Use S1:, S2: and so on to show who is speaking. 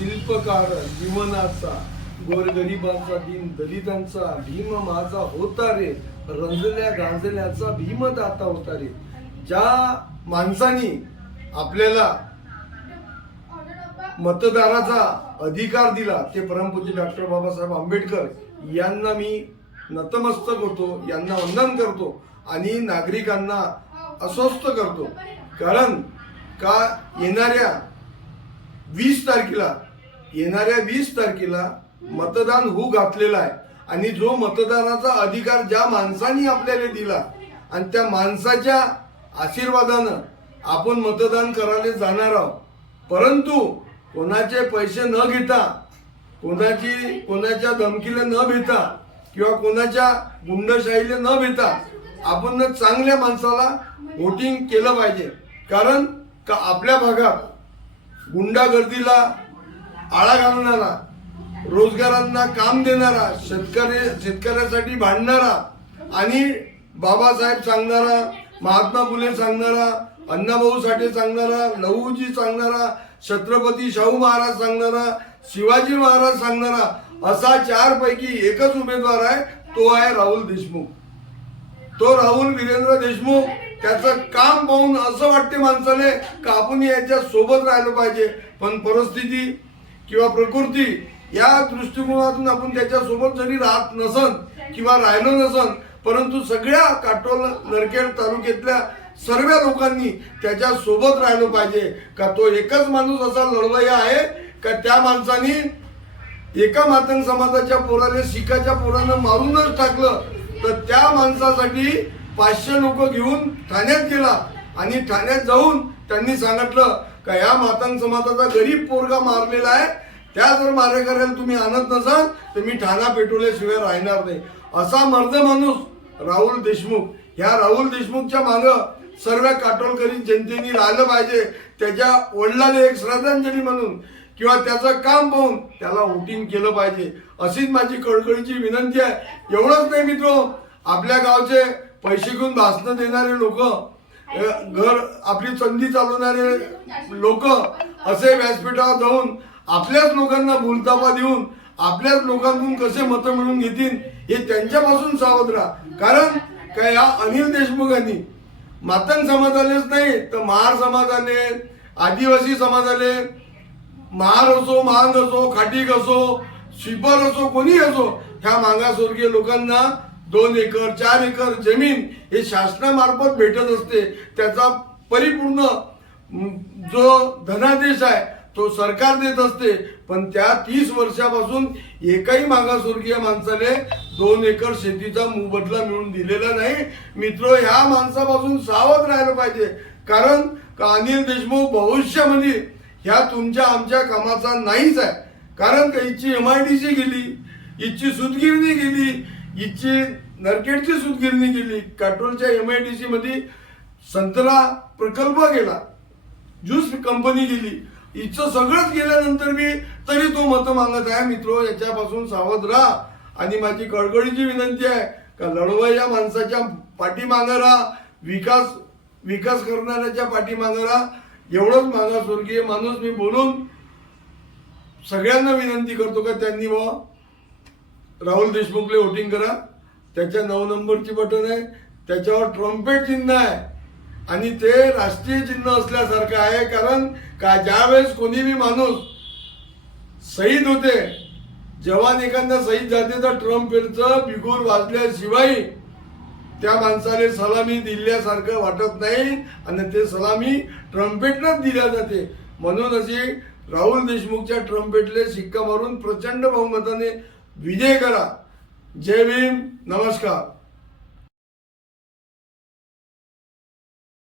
S1: शिल्पकार जीवनाचा गोरगरिबांचा दिन दलितांचा भीम माझा होता रे रंजल्या गांजल्याचा भीमदाता होता रे. ज्या माणसानी आपल्याला मतदाराचा अधिकार दिला ते परमपूज्य डॉक्टर बाबासाहेब आंबेडकर यांना मी नतमस्तक होतो यांना वंदन करतो आणि नागरिकांना अस्वस्थ करतो. कारण का येणाऱ्या वीस तारखेला येणाऱ्या वीस तारखेला मतदान होऊ घातलेला आहे. आणि जो मतदानाचा अधिकार ज्या माणसानी आपल्याला दिला आणि त्या माणसाच्या आशीर्वादानं आपण मतदान करायला जाणार आहोत. परंतु कोणाचे पैसे न घेता कोणाची कोणाच्या धमकीला न भेता किंवा कोणाच्या गुंडशाहीला न भेता आपण चांगल्या माणसाला वोटिंग केलं पाहिजे. कारण का आपल्या भागात गुंडागर्दीला आळा घालणारा रोजगारांना काम देणारा शेतकरी शेतकऱ्यासाठी भांडणारा आणि बाबासाहेब सांगणारा महात्मा फुले सांगणारा अण्णाभाऊ साठे सांगणारा लहूजी सांगणारा छत्रपती शाहू महाराज सांगणारा शिवाजी महाराज सांगणारा असा चार पैकी एकच उमेदवार आहे तो आहे राहुल देशमुख. तो राहुल वीरेंद्र देशमुख त्याचं काम पाहून असं वाटते माणसाने का आपण याच्या सोबत राहिलं पाहिजे? पण परिस्थिती किंवा प्रकृती या दृष्टिकोनातून आपण त्याच्यासोबत जरी राहत नसन किंवा राहिलो नसन परंतु सगळ्या काटोल नरखेड तालुक्यातल्या सर्व लोकांनी त्याच्या सोबत राहिलो पाहिजे. का तो एकच माणूस असा लढवय आहे का त्या माणसानी एका मातंग समाजाच्या पोराने शिखाच्या पोरानं मारूनच टाकलं तर त्या माणसासाठी पाचशे लोक घेऊन ठाण्यात गेला. आणि ठाण्यात जाऊन त्यांनी सांगितलं का या मातंग समाजाचा गरीब पोरगा मारलेला आहे. त्या जर मारेकऱ्याला तुम्ही आणत नसाल तर मी ठाणा पेटवल्याशिवाय राहणार नाही. असा मर्द माणूस राहुल देशमुख. ह्या राहुल देशमुखच्या मागं सर्व काटोलकरी जनतेने राहिलं पाहिजे. त्याच्या वडिलाने एक श्रद्धांजली म्हणून किंवा त्याचं काम पाहून त्याला वोटिंग केलं पाहिजे. अशीच माझी कळकळीची विनंती आहे. एवढंच नाही मित्र आपल्या गावचे पैसे घेऊन भाषणं देणारे लोक घर आपली संधी चालवणारे लोक असे व्यासपीठावर जाऊन आपल्याच लोकांना भूलतापा देऊन आपल्याच लोकांकडून कसे मतं मिळवून घेतील हे त्यांच्यापासून सावध राहा. कारण काय या अनिल देशमुखांनी मातंग समाजालेच नाही तर महार समाजाने आदिवासी समाजाने महार असो महान असो खाटीक असो शिपर असो कोणी असो ह्या मागासवर्गीय लोकांना दोन एकर चार एकर जमीन हे शासनामार्फत भेटत असते. त्याचा परिपूर्ण जो धनादेश आहे तो सरकार देत असते. पण त्या तीस वर्षापासून एकाही मागासवर्गीय माणसाने दोन एकर शेतीचा मोबदला मिळून दिलेला नाही. मित्र ह्या माणसापासून सावध राहिलं पाहिजे. कारण का अनिल देशमुख भविष्यामध्ये ह्या तुमच्या आमच्या कामाचा नाहीच आहे. कारण का हिची एम आय डी सी गेली हिची सुतगिरणी गेली हिची नरखेडची सुतगिरणी गेली काटोलच्या एम आय डी सी मध्ये संत्रा प्रकल्प गेला ज्यूस कंपनी गेली हिचं सगळंच गेल्यानंतर मी तरी तो मत मागत आहे मित्र याच्यापासून सावध राहा. आणि माझी कळकळीची विनंती आहे का लढवा या माणसाच्या पाठीमागं राहा. विकास विकास करणाऱ्याच्या पाठीमागं राहा. एवढंच माझा स्वर्गीय माणूस मी बोलून सगळ्यांना विनंती करतो का त्यांनी व राहुल देशमुखले वोटिंग करा. त्याच्या नऊ नंबरची बटन आहे. त्याच्यावर ट्रम्पेट चिन्ह आहे. आणि ते राष्ट्रीय चिन्ह असल्यासारखं आहे कारण का ज्यावेळेस कोणी बी माणूस शहीद होते जवान एखादा शहीद जाते तर ट्रम्पेटचं बिगुर वाजल्याशिवाय त्या माणसाने सलामी दिल्यासारखं वाटत नाही. आणि ते सलामी ट्रम्पेटनंच दिल्या जाते. म्हणून अशी राहुल देशमुखच्या ट्रम्पेटले शिक्का मारून प्रचंड बहुमताने विजय करा जय भीम नमस्कार